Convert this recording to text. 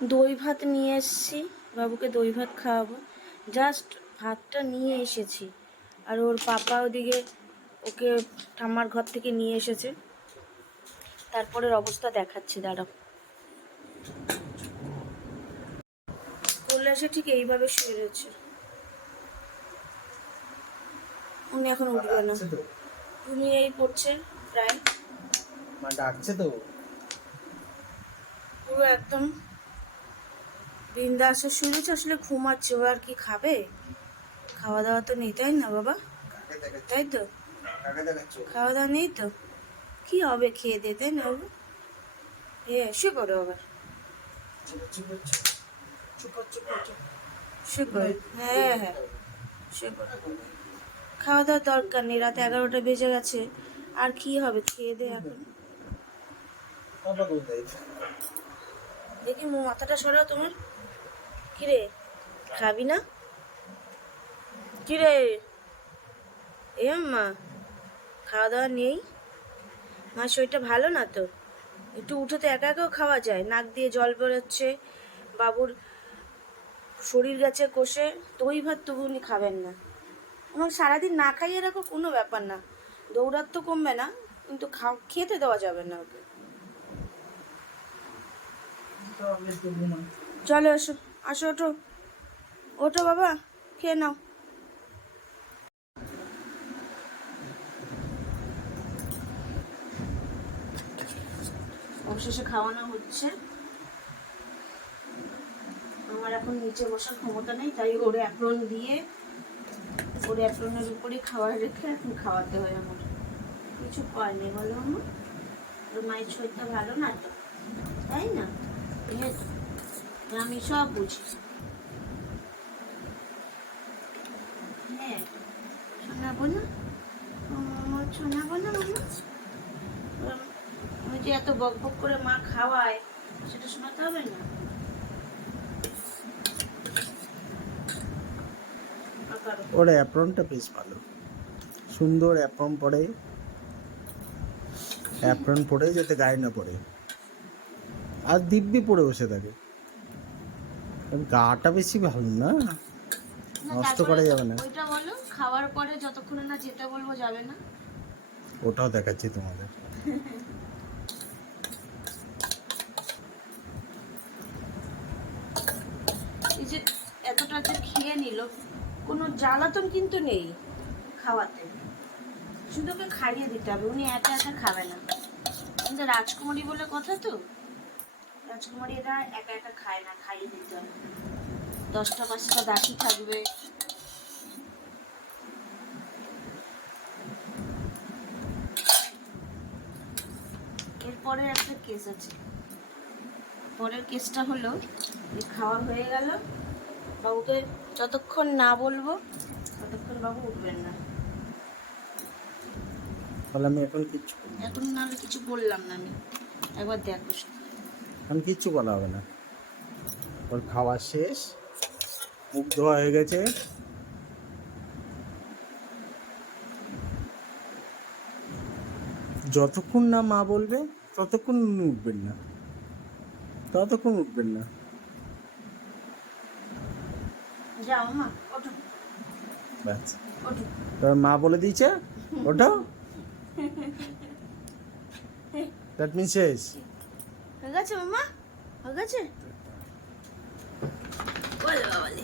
দই ভাত নিয়ে এসেছি বাবুকে দই ভাত খাওয়াবো। জাস্ট ভাতটা নিয়ে এসেছি। আর ওর পাপা ওদিকে ওকে ঠাম্মার ঘর থেকে নিয়ে এসেছে। তারপরের অবস্থা দেখাচ্ছি দাঁড়াও। এসে ঠিক এইভাবে শুয়ে রয়েছে। উনি এখন উঠবে না। তুমি এই পড়ছে প্রায়। মা ডাকছে তো। পুরো একদম বিন্দাসে শুয়েছে আসলে ঘুমাচ্ছে ও আর কি খাবে? খাওয়া দাওয়া তো নেই তাই না বাবা? তাই তো? খাওয়া দাওয়া নেই তো? কি হবে খেয়ে দে তাই না বাবু? এ শুয়ে পড়ো আবার। শুয়ে পড়ো। হ্যাঁ হ্যাঁ। শুয়ে পড়ো। খাওয়া দাওয়ার দরকার নেই রাত এগারোটা বেজে গেছে। আর কি হবে খেয়ে দে এখন? দেখি মো মাথাটা সরাও তোমার। কিরে? খাবি না? কিরে? এ মা খাওয়া দাওয়া নেই? মা শরীরটা ভালো না তো? একটু উঠোতে একা একাও খাওয়া যায়। নাক দিয়ে জল বেরোচ্ছে বাবুর শরীর গেছে কষে দই ভাত তবু উনি খাবেন না। এবং সারাদিন না খাইয়ে রাখো কোনো ব্যাপার না। দৌড়ার তো কমবে না কিন্তু খাও খেতে দেওয়া যাবে না ওকে। চলো এসো। আসো, ওঠো। ওঠো বাবা, খেয়ে নাও। অবশেষে খাওয়ানো হচ্ছে। আমার এখন নিচে বসার ক্ষমতা নেই, তাই ওর অ্যাপ্রন দিয়ে, ওর অ্যাপ্রনের উপরে খাবার রেখে এখন খাওয়াতে হয় আমার। কিছু নেই বলো আমার ওর মায়ের শরীরটা ভালো না তো? তাই না। আমি সব বুঝি। হ্যাঁ শোনাবো না? আমার শোনাবো না মামা যে এত বক বক করে মা খাওয়ায়, সেটা শোনাতে হবে না। ওর অ্যাপ্রনটা বেশ ভালো। সুন্দর অ্যাপ্রন পরে। অ্যাপ্রন পরে যাতে গায়ে না পড়ে। আর দিব্যি পরে বসে থাকে। গাটা বেশি ভালো না? নষ্ট করা যাবে না। ওইটা বলো খাওয়ার পরে যতক্ষণ না যেতে বলব যাবে না। ওটাও দেখাচ্ছি তোমাদের। এই যে এতটা যে খেয়ে নিল কোনো জ্বালাতন কিন্তু নেই খাওয়াতে। শুধু ওকে খাইয়ে দিতে হবে উনি একা একা খাবে না। কিন্তু রাজকুমারী বলে কথা তো। রাজকুমারী এরা একা একা খায় না খাইয়ে দিতে হবে দশটা পাঁচটা দাসি থাকবে। এরপরে একটা কেস আছে। পরের কেসটা হলো খাওয়া হয়ে গেল বাবুকে যতক্ষণ না বলব ততক্ষণ বাবু উঠবেন না। তাহলে আমি এখন কিচ্ছু করব না। এখন কিছু বললাম না আমি। একবার দেখো। এখন কিচ্ছু বলা হবে না। ওর খাওয়া শেষ। মুখ ধোয়া হয়ে গেছে। যতক্ষণ না মা বলবে ততক্ষণ উনি উঠবেন না। ততক্ষণ উঠবেন না। যাও মা বলে দিয়েছে ওটাও দ্যাট মিন শেষ। হয়ে গেছে মামা? হয়ে গেছে? বলে